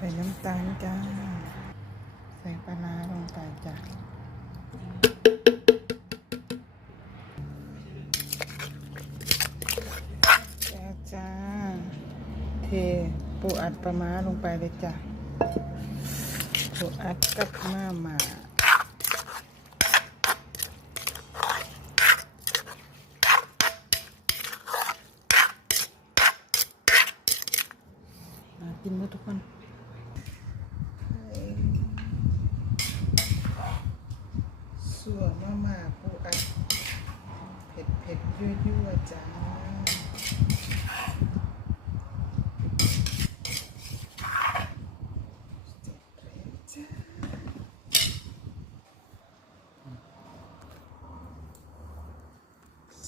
ใส่น้ำตาลจ้า ใส่ปลาาลงไปจ้ะจ้าจ้า เทปูอัดปลาม้าลงไปเลยจ้ะปูอัดกับมาหมามากินมดทุกคน ส่วนมาม่าปูอัดเผ็ดเผ็ดยั่วยั่วๆจ้า